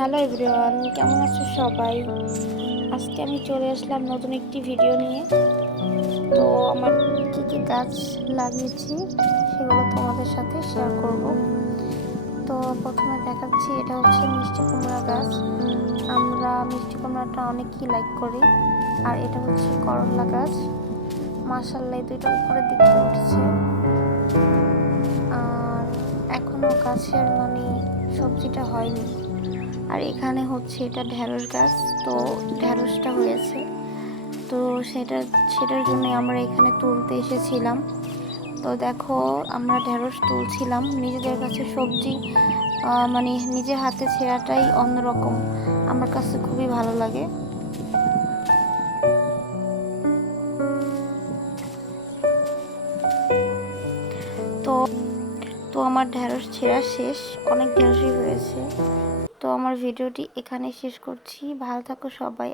Hello everyone, কেমন আছো সবাই? আজকে আমি চলে আসলাম নতুন একটি ভিডিও নিয়ে। তো আমার কী কী গাছ লাগিয়েছি সেগুলো তোমাদের সাথে শেয়ার করব। তো প্রথমে দেখাচ্ছি, এটা হচ্ছে মিষ্টি কুমড়া গাছ। আমরা মিষ্টি কুমড়াটা অনেকই লাইক করি। আর এটা হচ্ছে করলা গাছ। মাশাআল্লাহ, দুইটা উপরের দিকে উঠছে। আর এখনো গাছের সবজিটা হয়নি। আর এখানে হচ্ছে এটা ঢেঁড়স গাছ। তো ঢেঁড়সটা হয়েছে, তো সেটার জন্য আমরা এখানে তুলতে এসেছিলাম। তো দেখো, আমরা ঢেঁড়স তুলছিলাম। নিজেদের কাছে সবজি নিজে হাতে ছেঁড়াটাই অন্যরকম, আমার কাছে খুবই ভালো লাগে। তো তো আমার ঢেঁড়স ছেঁড়া শেষ, অনেক ঢেঁড়সই হয়েছে। তো আমার ভিডিওটি এখানে শেষ করছি। ভালো থাকো সবাই।